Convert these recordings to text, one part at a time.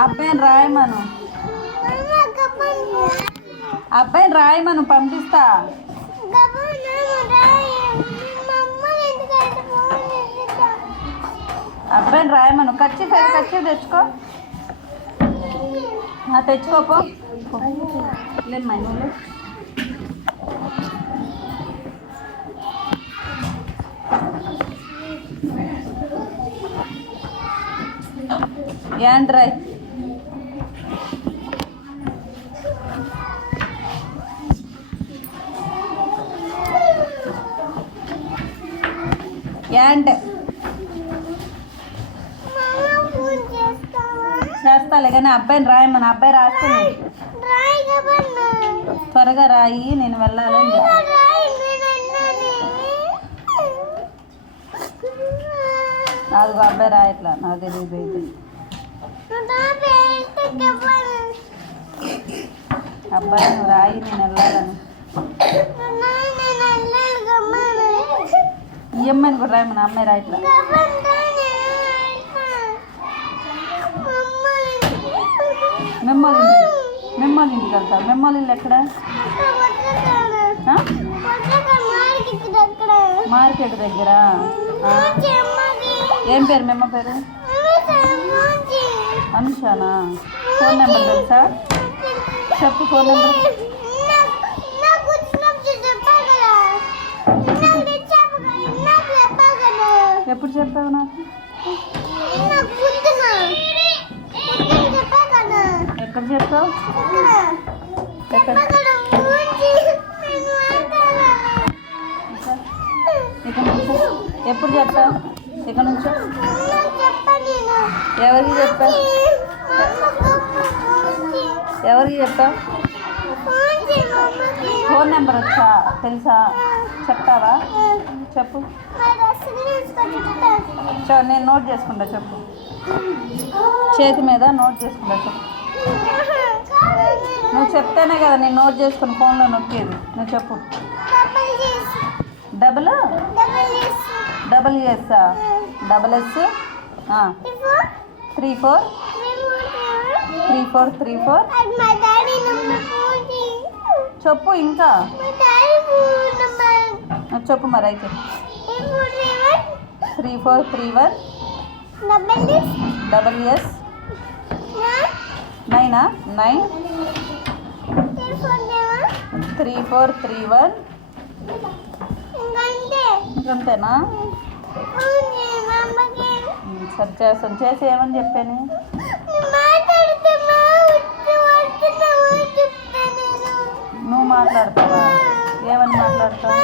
అబ్బాయిని రాయమను, అబ్బాయిని రాయమను, పంపిస్తా. అబ్బాయిని రాయమను. ఖర్చు తెచ్చుకో, తెచ్చుకోపో. లేమ్మా నువ్వు ఏంట్రై ఏంటే చేస్తాలే కానీ అబ్బాయిని రాయమని. అబ్బాయి రాస్తుంది, త్వరగా రాయి, నేను వెళ్ళాలని. అదిగో అబ్బాయి రాయట్లా, నాకు తెలియదు. అబ్బాయి నువ్వు రాయి, నేను వెళ్ళాలని. ఈఎంఐని కూడా రాయమని. అమ్మాయి రాయట్లా. మెమ్మోళ్ళ ఇంటికి వెళ్తా. మెమ్మోళ్ళ ఇల్లు ఎక్కడ? మార్కెట్ దగ్గర. ఏం పేరు మెమ్మ పేరు? అనుషానా? ఫోన్ నెంబర్ తెలుసా? చెప్పు ఫోన్ నెంబర్. ఎప్పుడు చెప్పావు నాకు? ఎక్కడ చెప్పావు? ఎక్కడ? ఇక్కడ నుంచి ఎప్పుడు చెప్పావు? ఇక్కడ నుంచి ఎవరికి చెప్పావు? ఎవరికి చెప్పావు? ఫోన్ నెంబర్ వచ్చా తెలుసా? చెప్తావా? చెప్పు. నేను నోట్ చేసుకుంటా. చెప్పు, చేతి మీద నోట్ చేసుకుంటా. చెప్పు. నువ్వు చెప్తేనే కదా నేను నోట్ చేసుకుని ఫోన్లో నొక్కేది. నువ్వు చెప్పు. డబల్ ఎస్ SS 3434 చెప్పు. ఇంకా చెప్పు మరి. అయితే 3431 SS 9 3431. ఇంకంతేనా? సరే చేస్తాను. చేసి ఏమని చెప్పాను? నువ్వు మాట్లాడతావా? ఏమని మాట్లాడతావు?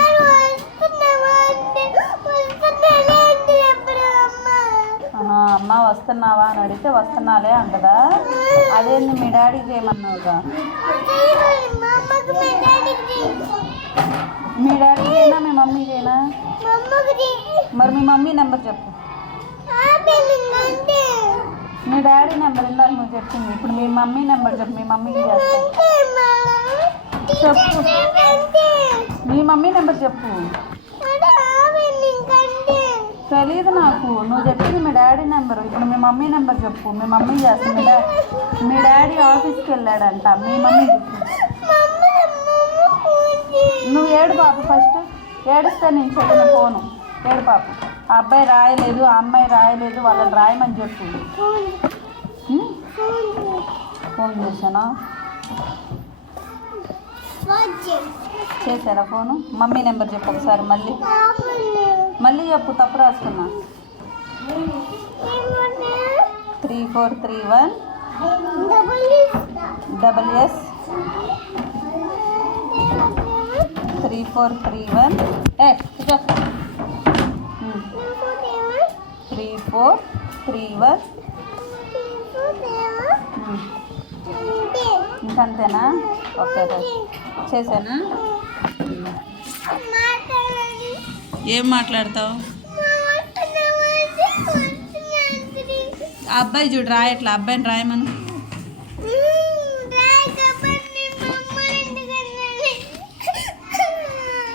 అమ్మ వస్తున్నావా అని అడిగితే వస్తున్నాలే అంటదా? అదేంది మీ డాడీకి ఏమన్నావుగా? మీ డాడీకి అయినా మీ మమ్మీకి అయినా? మరి మీ మమ్మీ నెంబర్ చెప్పు. మీ డాడీ నెంబర్ ఇందాక నువ్వు చెప్పింది. ఇప్పుడు మీ మమ్మీ నెంబర్ చెప్పు. మీ మమ్మీకి చేస్తా. చెప్పు. మీ మమ్మీ నెంబర్ చెప్పు. తెలీదు నాకు. నువ్వు చెప్పింది మీ డాడీ నెంబరు. ఇప్పుడు మీ మమ్మీ నెంబర్ చెప్పు. మీ మమ్మీ చేస్తుంది. మీ డాడీ ఆఫీస్కి వెళ్ళాడంట. మీ మమ్మీ చెప్పు. నువ్వు ఏడు పాప. ఫస్ట్ ఏడుస్తే నేను చెప్పిన ఫోను. ఏడు పాప. ఆ అబ్బాయి రాయలేదు, ఆ అమ్మాయి రాయలేదు, వాళ్ళని రాయమని చెప్పు. ఫోన్ చేశానా? చేశారా ఫోను? మమ్మీ నెంబర్ చెప్పు ఒకసారి. మళ్ళీ చెప్పు. తప్పు రాసుకున్నా. 3431 SS 3431 3431. ఇంకంతేనా? ఓకే చేశానా? ఏం మాట్లాడతావు? ఆ అబ్బాయి చూడు రాయట్లా. అబ్బాయిని రాయమను.